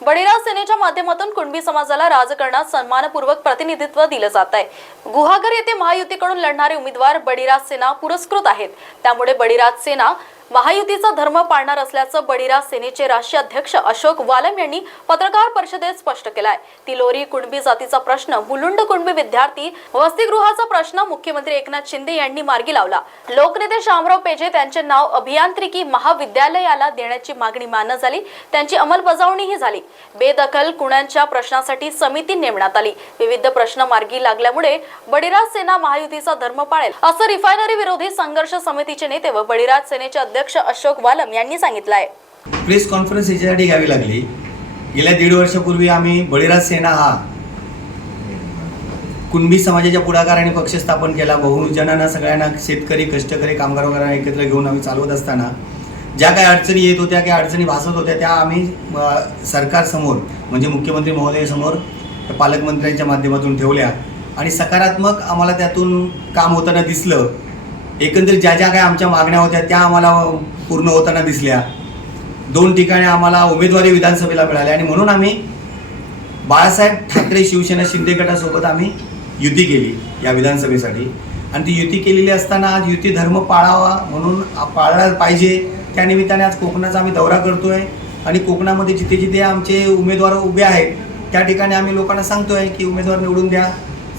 बळीराज सेनेच्या माध्यमातून कुणबी समाजाला राजकारणात सन्मानपूर्वक प्रतिनिधित्व दिलं जात आहे. गुहागर येथे महायुतीकडून लढणारे उमेदवार बळीराज सेना पुरस्कृत आहेत. त्यामुळे बळीराज सेना महायुतीचा धर्म पाळणार असल्याचं बळीराज सेनेचे राष्ट्रीय अध्यक्ष अशोक वालम यांनी पत्रकार परिषदेत स्पष्ट केलाय. तिलोरी कुणबी जातीचा प्रश्न मुलुंड कुणबी विद्यार्थी वसतिगृहाचा प्रश्न मुख्यमंत्री एकनाथ शिंदे यांनी मार्गी लावला. लोकनेते शामराव पेजे त्यांचे नाव अभियांत्रिकी महाविद्यालयाला देण्याची मागणी मान्य झाली. त्यांची अंमलबजावणीही झाली. बेदखल कुणांच्या प्रश्नासाठी समिती नेमण्यात आली. विविध प्रश्न मार्गी लागल्यामुळे बळीराज सेना महायुतीचा धर्म पाळेल. असं रिफायनरी विरोधी संघर्ष समितीचे नेते व बळीराज सेनेचे अध्यक्ष अशोक वालम यांनी सांगितलं आहे प्रेस कॉन्फरन्स याच्यासाठी घ्यावी लागली. गेल्या दीड वर्षापूर्वी आम्ही बळीराज सेना हा कुणबी समाजाच्या पुढाकाराने पक्ष स्थापन केला. बहुजनांना सगळ्यांना शेतकरी कष्टकरी कामगार वगैरे एकत्र घेऊन आम्ही चालवत असताना ज्या काही अडचणी येत होत्या काही अडचणी भासत होत्या त्या आम्ही सरकारसमोर म्हणजे मुख्यमंत्री महोदयासमोर पालकमंत्र्यांच्या माध्यमातून ठेवल्या. आणि सकारात्मक आम्हाला त्यातून काम होताना दिसलं. एकंदरीत ज्या ज्या काही आमच्या मागण्या होत्या त्या आम्हाला पूर्ण होताना दिसल्या. दोन ठिकाणी आम्हाला उमेदवारी विधानसभेला मिळाली आणि म्हणून आम्ही बाळासाहेब ठाकरे शिवसेना शिंदे गटासोबत आम्ही युती केली या विधानसभेसाठी. आणि ती युती केलेली असताना आज युती धर्म पाळावा म्हणून पाळला पाहिजे. त्या निमित्ताने आज कोकणाचा आम्ही दौरा करतोय आणि कोकणामध्ये जिथे जिथे आमचे उमेदवार उभे आहेत त्या ठिकाणी आम्ही लोकांना सांगतोय की उमेदवार निवडून द्या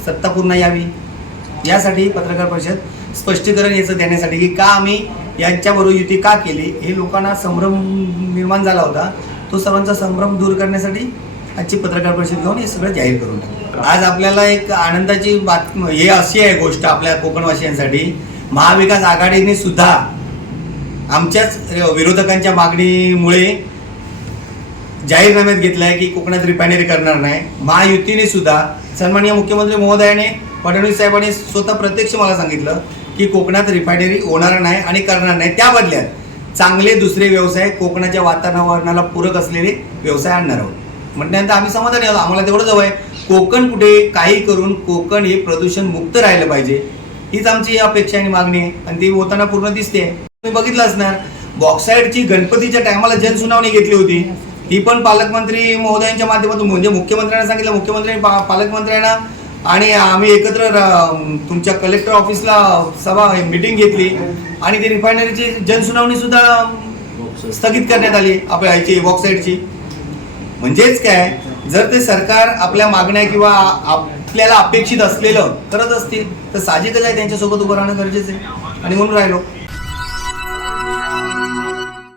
सत्ता पूर्ण यावी. यासाठी पत्रकार परिषद स्पष्टीकरण याचं देण्यासाठी की का आम्ही यांच्याबरोबर युती का केली? हे लोकांना संभ्रम निर्माण झाला होता. तो सर्वांचा संभ्रम दूर करण्यासाठी आजची पत्रकार परिषद घेऊन हे सगळं जाहीर करून टाकलं. आज आपल्याला एक आनंदाची बातमी हे अशी आहे गोष्ट आपल्या कोकणवासियांसाठी. महाविकास आघाडीने सुद्धा आमच्याच विरोधकांच्या मागणीमुळे जाहीरनाम्यात घेतलं आहे की कोकणात रिफायनरी करणार नाही. महायुतीने सुद्धा सन्माननीय मुख्यमंत्री महोदयाने फडणवीस साहेबांनी स्वतः प्रत्यक्ष मला सांगितलं की कोकणात रिफायनरी होणार नाही आणि करणार नाही. त्या बदल्यात चांगले दुसरे व्यवसाय कोकणाच्या वातावरणाला पूरक असलेले व्यवसाय आणणार आहोत. म्हटल्यानंतर आम्ही समाधानी आहोत. आम्हाला तेवढं जवळ आहे. कोकण कुठे काही करून कोकण हे प्रदूषण मुक्त राहिलं पाहिजे. हीच आमची अपेक्षा आणि मागणी आहे. आणि ती होताना पूर्ण दिसते. तुम्ही बघितलं असणार बॉक्साईडची गणपतीच्या टायमाला जनसुनावणी घेतली होती. ही पण पालकमंत्री महोदयांच्या माध्यमातून म्हणजे मुख्यमंत्र्यांना सांगितलं. मुख्यमंत्र्यांनी पा- पालकमंत्र्यांना आणि आम्ही एकत्र तुमच्या कलेक्टर ऑफिसला सभा मिटिंग घेतली. आणि ते रिफायनरीची जनसुनावणी सुद्धा स्थगित करण्यात आली आपल्या ह्याची बॉक्साईडची म्हणजेच काय जर ते सरकार आपल्या मागण्या किंवा आपल्याला अपेक्षित असलेलं करत असतील तर साहजिकच आहे त्यांच्यासोबत उभं राहणं गरजेचं आहे. आणि म्हणून राहिलो.